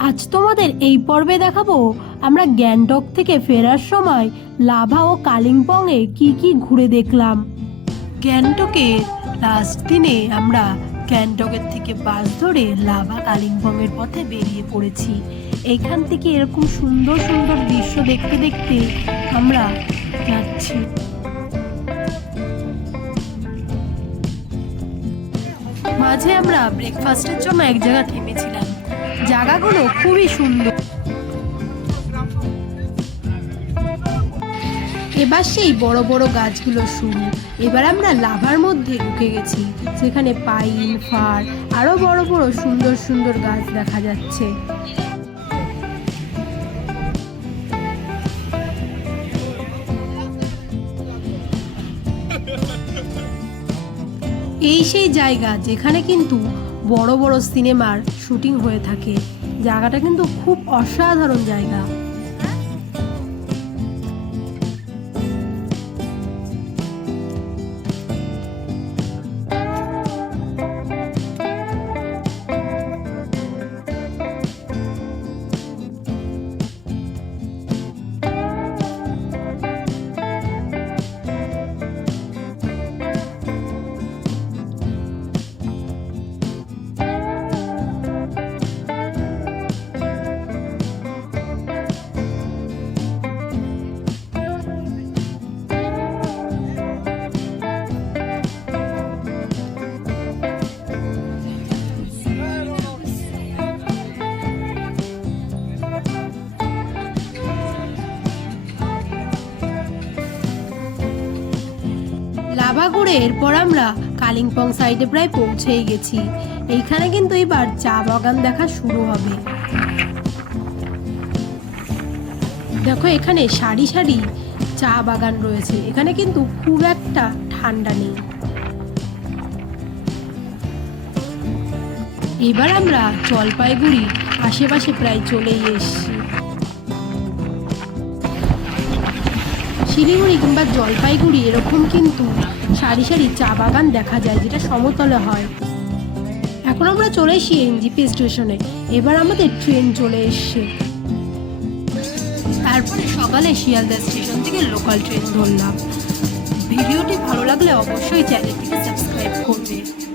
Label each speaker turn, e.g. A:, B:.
A: আজ তোমাদের এই পর্বে দেখাবো আমরা গ্যাংটক থেকে ফেরার সময় লাভা ও কালিম্পংয়ে কি কি ঘুরে দেখলাম। গ্যাংটকের লাস্ট দিনে আমরা গ্যাংটকের থেকে বাস ধরে লাভা কালিম্পংয়ের পথে বেরিয়ে পড়েছি। এখান থেকে এরকম সুন্দর সুন্দর দৃশ্য দেখতে দেখতে আমরা যাচ্ছি। মাঝে আমরা ব্রেকফাস্টের জন্য এক জায়গা থেমেছিলাম জায়গাগুলো খুবই সুন্দর। এবার সেই বড় বড় গাছগুলো শুরু। এবার আমরা লাভার মধ্যে ঢুকে গেছি। সেখানে পাইন ফার, আরও বড় বড় সুন্দর সুন্দর গাছ দেখা যাচ্ছে। এই সেই জায়গা যেখানে কিন্তু বড় বড় সিনেমার শুটিং হয়ে থাকে। জায়গাটা কিন্তু খুব অসাধারণ জায়গা। লাভা ঘুরে এরপর আমরা কালিম্পং সাইডে প্রায় পৌঁছেই গেছি। এইখানে কিন্তু এবার চা বাগান দেখা শুরু হবে। দেখো, এখানে সারি সারি চা বাগান রয়েছে। এখানে কিন্তু খুব একটা ঠান্ডা নেই। এবার আমরা জলপাইগুড়ি আশেপাশে প্রায় চলেই এসেছি। শিলিগুড়ি কিংবা জলপাইগুড়ি এরকম কিন্তু সারি সারি চা বাগান দেখা যায়, যেটা সমতলে হয়। এখন আমরা চলে এসেছি এনজিপি স্টেশনে। এবার আমাদের ট্রেন চলে এসছে। তারপরে সকালে শিয়ালদা স্টেশন থেকে লোকাল ট্রেন ধরলাম। ভিডিওটি ভালো লাগলে অবশ্যই চ্যানেলটিকে সাবস্ক্রাইব করুন